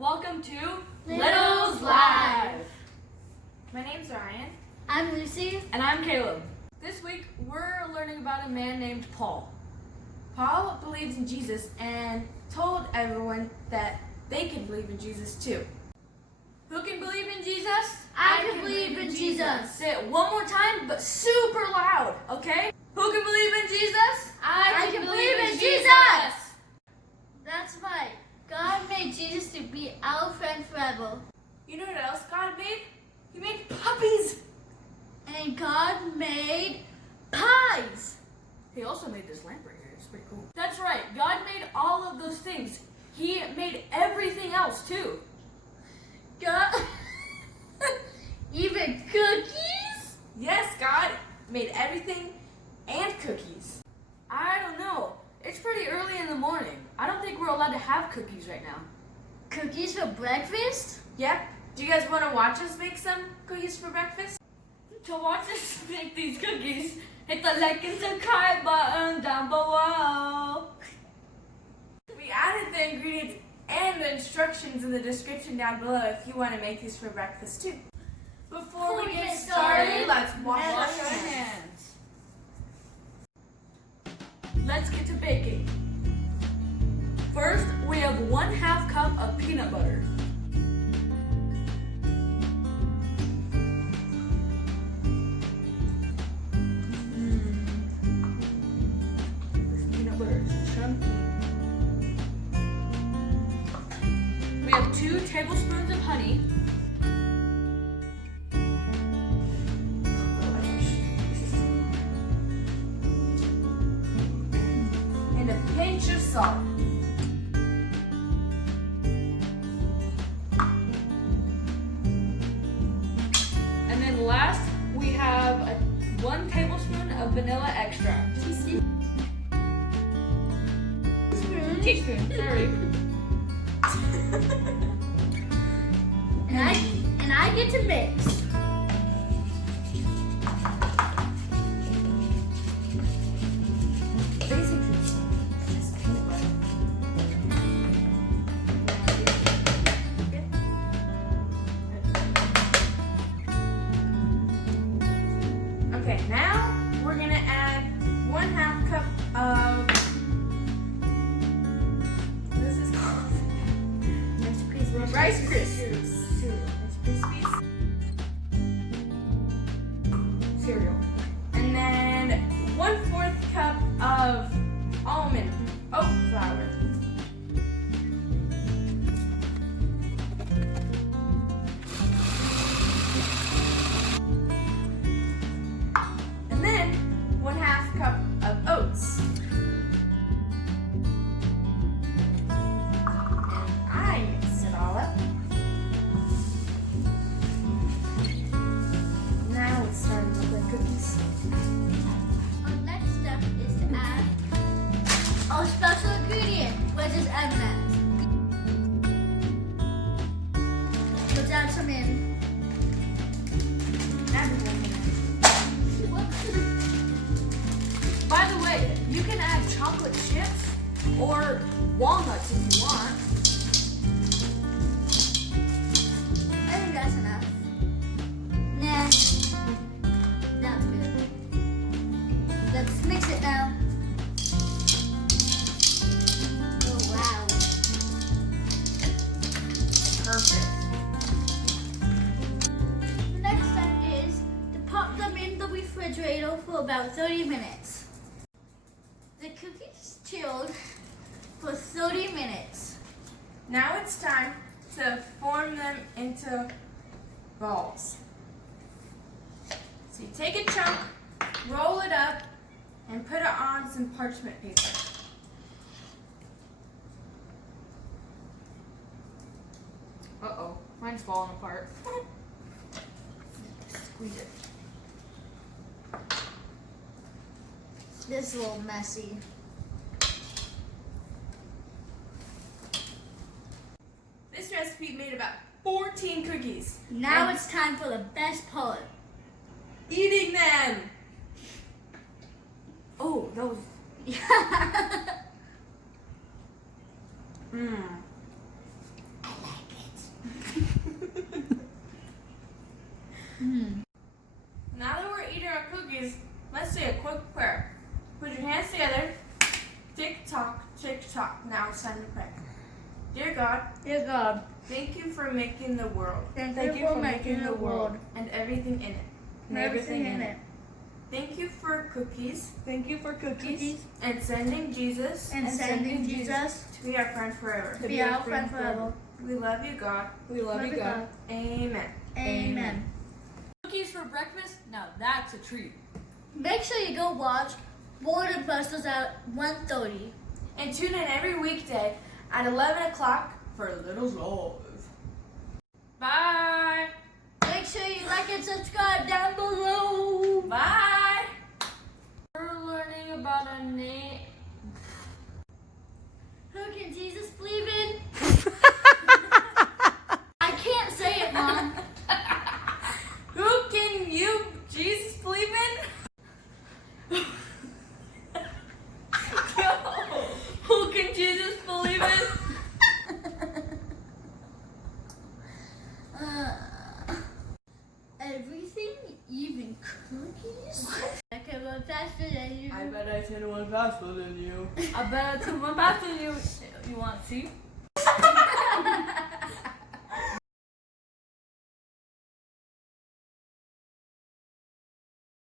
Welcome to Little's Live. My name's Ryan. I'm Lucy. And I'm Caleb. This week we're learning about a man named Paul. Paul believes in Jesus and told everyone that they can believe in Jesus too. Who can believe in Jesus? I can believe in Jesus. Say it one more time, but super loud, okay? Who can believe in Jesus? I can believe in Jesus. That's right. God made Jesus to be our friend forever. You know what else God made? He made puppies. And God made pies. He also made this lamp right here. It's pretty cool. That's right. God made all of those things. He made everything else too. God, even cookies? Yes, God made everything and cookies. I don't know. It's pretty early in the morning. I don't think we're allowed to have cookies right now. Cookies for breakfast? Yep. Do you guys want to watch us make some cookies for breakfast? To watch us make these cookies, hit the like and subscribe button down below. We added the ingredients and the instructions in the description down below if you want to make these for breakfast too. Before we get started, let's wash our hands. Let's get to baking. First, we have 1/2 cup of peanut butter. This peanut butter is chunky. We have 2 tablespoons of honey. And a pinch of salt. And then last, we have 1 tablespoon of vanilla extract. Teaspoon, sorry. And I get to mix. Basically, just peanut butter. Okay, now we're gonna add 1/2 cup of, what is this called? Rice Krispies. Cereal. And then 1/4 cup of almond oat flour. And then 1/2 cup of oats. And I mix it all up. Now it's starting to look like cookies. Our next step is to add our special ingredient, which is M&M's. Let's add some in. By the way, you can add chocolate chips or walnuts if you want. I think that's enough. Nah, that's good. Let's mix it now. Oh wow. Perfect. The next step is to pop them in the refrigerator for about 30 minutes. The cookies chilled for 30 minutes. Now it's time to form them into balls. So you take a chunk, roll it up, and put it on some parchment paper. Uh-oh, mine's falling apart. Squeeze it. This is a little messy. This recipe made about 14 cookies. Now And it's time for the best part. eating them. Oh, that was. Mmm. I like it. talk. Now it's time to pray. Dear God, Dear God, thank you for making the world thank you for making the world and everything in it. and everything in it. Thank you for cookies Thank you for cookies. and sending Jesus And sending Jesus to be our friend forever. to be our friend forever. We love you, God. We love you, God. Amen. Amen. Cookies for breakfast? Now that's a treat. Make sure you go watch Board and Busters at 1:30. And tune in every weekday at 11 o'clock for Little Love. Bye. Make sure you like and subscribe down below. Bye. We're learning about a name. Who can Jesus believe in? I can't say it, Mom. Who can you, Jesus, believe in? Who can Jesus believe in? Everything, even cookies. I can run faster than you. I bet I can run faster than you. I bet I took one faster than you. You want to see?